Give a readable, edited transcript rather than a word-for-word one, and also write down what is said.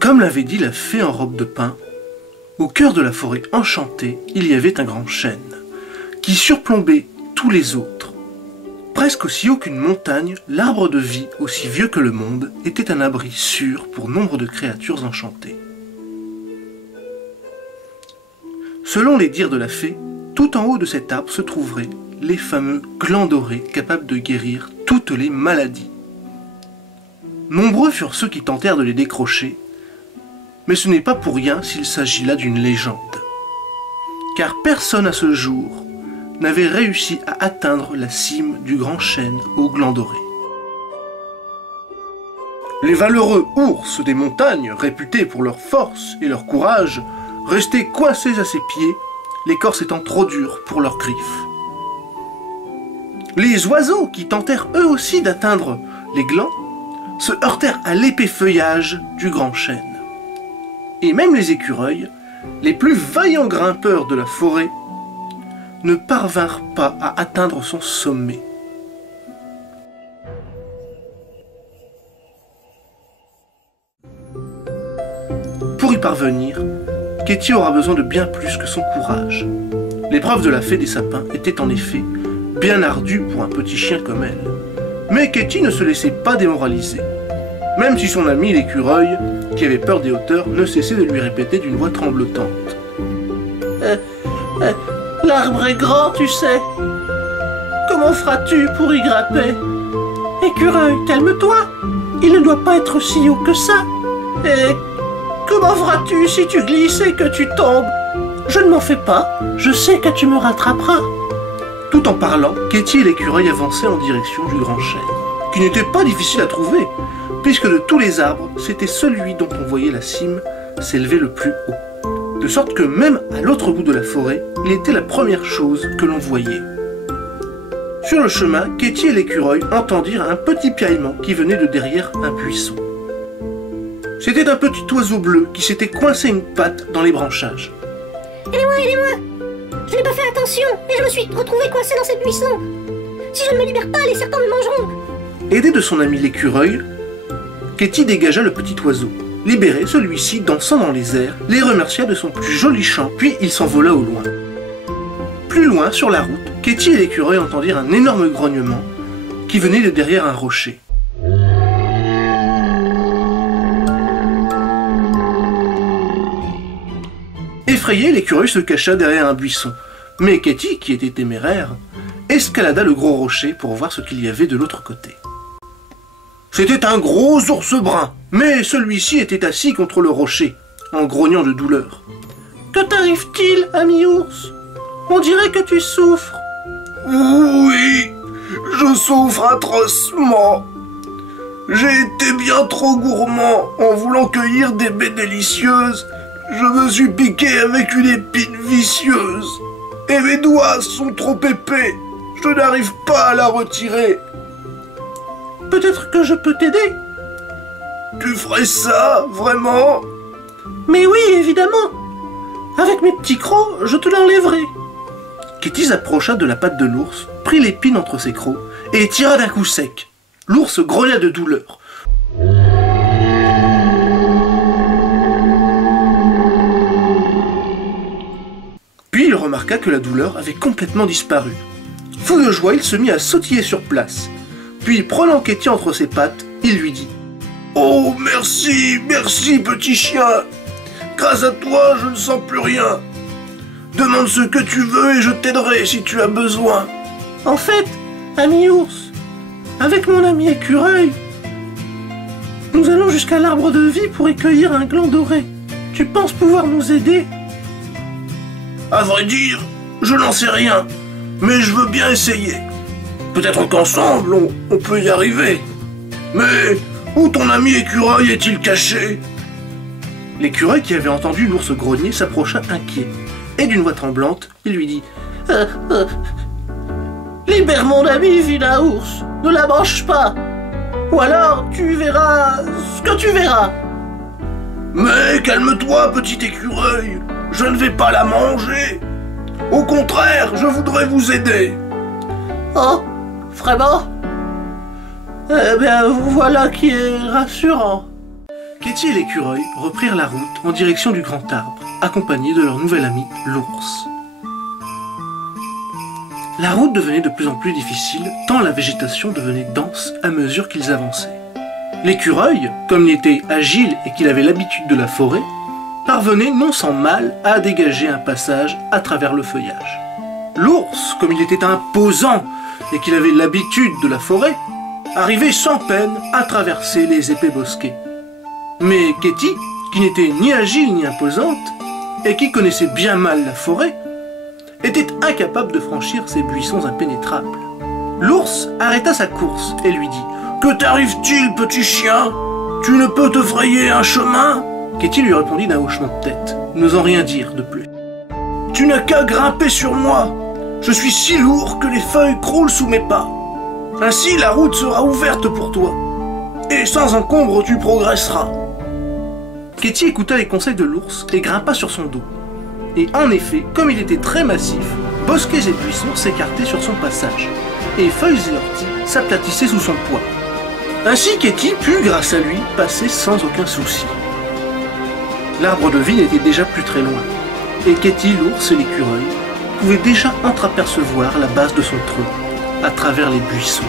Comme l'avait dit la fée en robe de pin, au cœur de la forêt enchantée, il y avait un grand chêne, qui surplombait tous les autres. Presque aussi haut qu'une montagne, l'arbre de vie, aussi vieux que le monde, était un abri sûr pour nombre de créatures enchantées. Selon les dires de la fée, tout en haut de cet arbre se trouveraient les fameux glands dorés capables de guérir toutes les maladies. Nombreux furent ceux qui tentèrent de les décrocher, mais ce n'est pas pour rien s'il s'agit là d'une légende. Car personne à ce jour n'avait réussi à atteindre la cime du grand chêne aux glands dorés. Les valeureux ours des montagnes, réputés pour leur force et leur courage, restaient coincés à ses pieds, l'écorce étant trop dure pour leurs griffes. Les oiseaux, qui tentèrent eux aussi d'atteindre les glands, se heurtèrent à l'épais feuillage du grand chêne. Et même les écureuils, les plus vaillants grimpeurs de la forêt, ne parvinrent pas à atteindre son sommet. Pour y parvenir, Katie aura besoin de bien plus que son courage. L'épreuve de la fée des sapins était en effet bien ardue pour un petit chien comme elle. Mais Katie ne se laissait pas démoraliser, même si son ami l'écureuil, qui avait peur des hauteurs, ne cessait de lui répéter d'une voix tremblotante. L'arbre est grand, tu sais. Comment feras-tu pour y grimper? Écureuil, calme-toi. Il ne doit pas être si haut que ça. Et comment feras-tu si tu glisses et que tu tombes? Je ne m'en fais pas. Je sais que tu me rattraperas. Tout en parlant, Katie et l'écureuil avançaient en direction du grand chêne, qui n'était pas difficile à trouver, puisque de tous les arbres, c'était celui dont on voyait la cime s'élever le plus haut. De sorte que même à l'autre bout de la forêt, il était la première chose que l'on voyait. Sur le chemin, Katie et l'écureuil entendirent un petit piaillement qui venait de derrière un buisson. C'était un petit oiseau bleu qui s'était coincé une patte dans les branchages. Aidez-moi, aidez-moi! Je n'ai pas fait attention et je me suis retrouvé coincé dans cette buisson. Si je ne me libère pas, les serpents me mangeront. Aidé de son ami l'écureuil, Katie dégagea le petit oiseau. Libéré, celui-ci, dansant dans les airs, les remercia de son plus joli chant, puis il s'envola au loin. Plus loin, sur la route, Katie et l'écureuil entendirent un énorme grognement qui venait de derrière un rocher. Effrayé, l'écureuil se cacha derrière un buisson, mais Katie, qui était téméraire, escalada le gros rocher pour voir ce qu'il y avait de l'autre côté. C'était un gros ours brun, mais celui-ci était assis contre le rocher, en grognant de douleur. « Que t'arrive-t-il, ami ours? On dirait que tu souffres. »« Oui, je souffre atrocement. J'ai été bien trop gourmand en voulant cueillir des baies délicieuses. Je me suis piqué avec une épine vicieuse. Et mes doigts sont trop épais. Je n'arrive pas à la retirer. » « Peut-être que je peux t'aider. »« Tu ferais ça, vraiment? »« Mais oui, évidemment. Avec mes petits crocs, je te l'enlèverai. » Katie s'approcha de la patte de l'ours, prit l'épine entre ses crocs et tira d'un coup sec. L'ours grogna de douleur. Puis il remarqua que la douleur avait complètement disparu. Fou de joie, il se mit à sautiller sur place. Puis, prenant Katie entre ses pattes, il lui dit « Oh, merci, merci, petit chien. Grâce à toi, je ne sens plus rien. Demande ce que tu veux et je t'aiderai si tu as besoin. »« En fait, ami ours, avec mon ami écureuil, nous allons jusqu'à l'arbre de vie pour y cueillir un gland doré. Tu penses pouvoir nous aider? » ?»« À vrai dire, je n'en sais rien, mais je veux bien essayer. Peut-être qu'ensemble, on peut y arriver. Mais où ton ami écureuil est-il caché? » L'écureuil, qui avait entendu l'ours grogner, s'approcha inquiet. Et d'une voix tremblante, il lui dit Libère mon ami, vilain ours. Ne la mange pas. Ou alors, tu verras ce que tu verras. »« Mais calme-toi, petit écureuil. Je ne vais pas la manger. Au contraire, je voudrais vous aider. » »« Oh, vraiment? Eh bien, voilà qui est rassurant. » Katie et l'écureuil reprirent la route en direction du grand arbre, accompagnés de leur nouvel ami, l'ours. La route devenait de plus en plus difficile, tant la végétation devenait dense à mesure qu'ils avançaient. L'écureuil, comme il était agile et qu'il avait l'habitude de la forêt, parvenait non sans mal à dégager un passage à travers le feuillage. L'ours, comme il était imposant et qu'il avait l'habitude de la forêt, arrivait sans peine à traverser les épais bosquets. Mais Katie, qui n'était ni agile ni imposante, et qui connaissait bien mal la forêt, était incapable de franchir ces buissons impénétrables. L'ours arrêta sa course et lui dit « Que t'arrive-t-il, petit chien? Tu ne peux te frayer un chemin ?» Katie lui répondit d'un hochement de tête, n'osant rien dire de plus. « Tu n'as qu'à grimper sur moi. Je suis si lourd que les feuilles croulent sous mes pas. Ainsi la route sera ouverte pour toi, et sans encombre tu progresseras. » Katie écouta les conseils de l'ours et grimpa sur son dos. Et en effet, comme il était très massif, bosquets et buissons s'écartaient sur son passage, et feuilles et orties s'aplatissaient sous son poids. Ainsi Katie put, grâce à lui, passer sans aucun souci. L'arbre de vie n'était déjà plus très loin, et Katie, l'ours et l'écureuil pouvaient déjà entreapercevoir la base de son tronc, à travers les buissons.